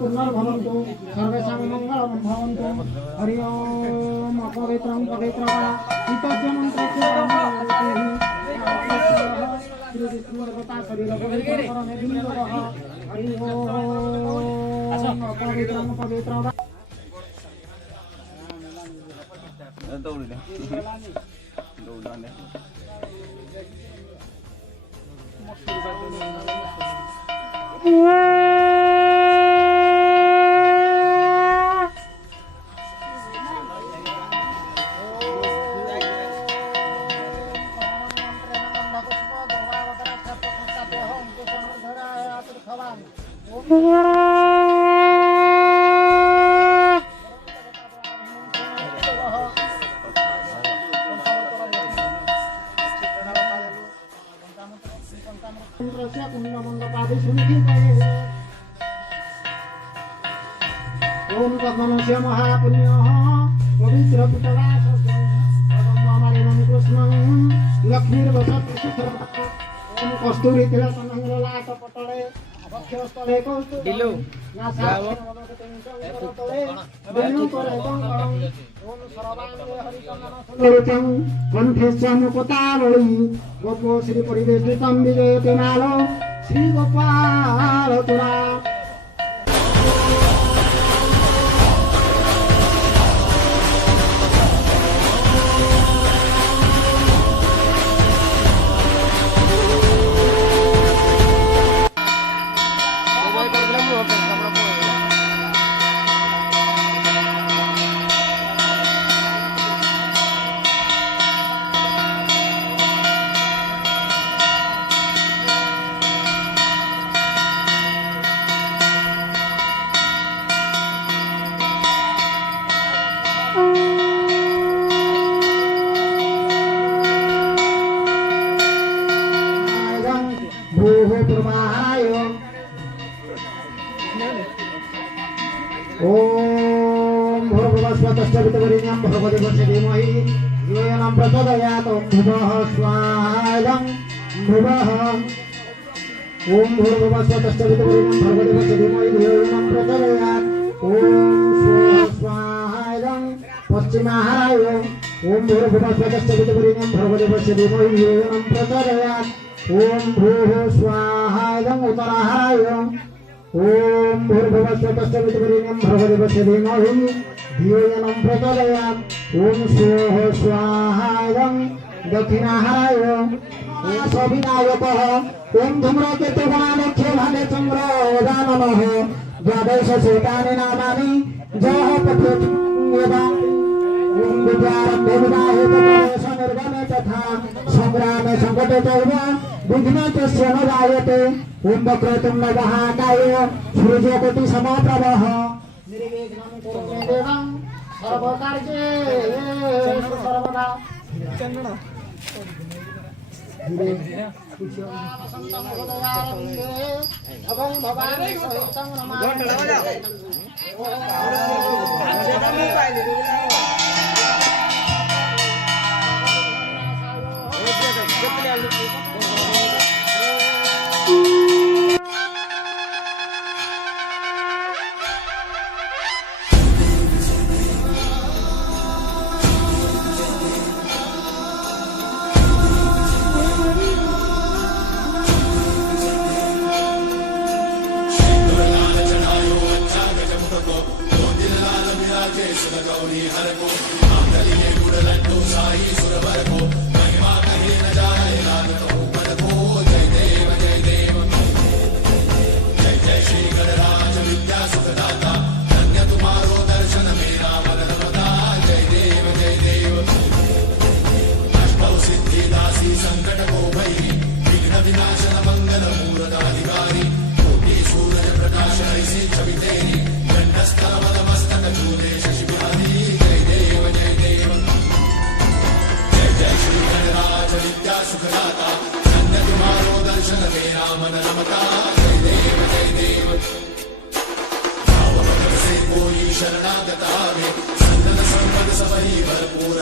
पुनर्भवन्तु सर्वेषां मङ्गलं भवन्तु हरि ओम अपवित्रं पवित्रः इतस्य मन्त्रस्य श्री विष्णुदेवता शरीर पवित्रकरणे बिन्दवः हरि ओम अपवित्रं पवित्रः ओम पद्मनस्य महापुण्यः पवित्र पुतरासमारिणं कृष्णं लक्ष्मीर्वसति ओम कस्तूरी तिलकमङ्गलाटपटले अभक्षस्थले कौस्तुभं नासाक्षरमदकटिंचले वेणुकरे गङ्गणं ओम सर्वाङ्गे हरिचन्दनसुन्दरं कण्ठे स्वमुकुतावळी गोपो श्री परिवेशितं विजयते नालो श्री गोपाल तुरा ओम भूर्भुवस्वतश्चवितुर्वरेण्यं भर्गोदेवस्य धीमहि धियो प्रचोदयात् ओम भुवः स्वाहायं भुवः ओम भूर्भुवस्वतश्चवितुर्वरेण्यं भर्गोदेवस्य धीमहि धियो प्रचोदयात् ओम स्वाहायं पश्चिमाहाय ओम भूर्भुवस्वतश्चवितुर्वरेण्यं भर्गोदेवस्य धीमहि धियो प्रचोदयात् ओम भूः स्वाहायं उत्तराहाय ओम भूर्भुवस्वतश्चवितुर्वरेण्यं भर्गोदेवस्य धीमहि धियो यो प्रचोदयात् ओम स्वः स्वाहायं दक्षिणाहाय ओम सविनायकः ओम धूम्रकेतुगणाख्यभागे चन्द्रोदाननः द्वादश शेतानि नामानि जः पठेत् यदा ओम विद्यारम्भे विदाहेत निर्गमे तथा संग्रामे संकटे चैव विघ्नस्य न जायते ओम वक्रतुण्ड महाकाय सूर्यकोटि समप्रभः निर्विघ्नं कुरु मे देवं सर्वकार्येषु सर्वदा चन्दन भवानी सहितं शरणागता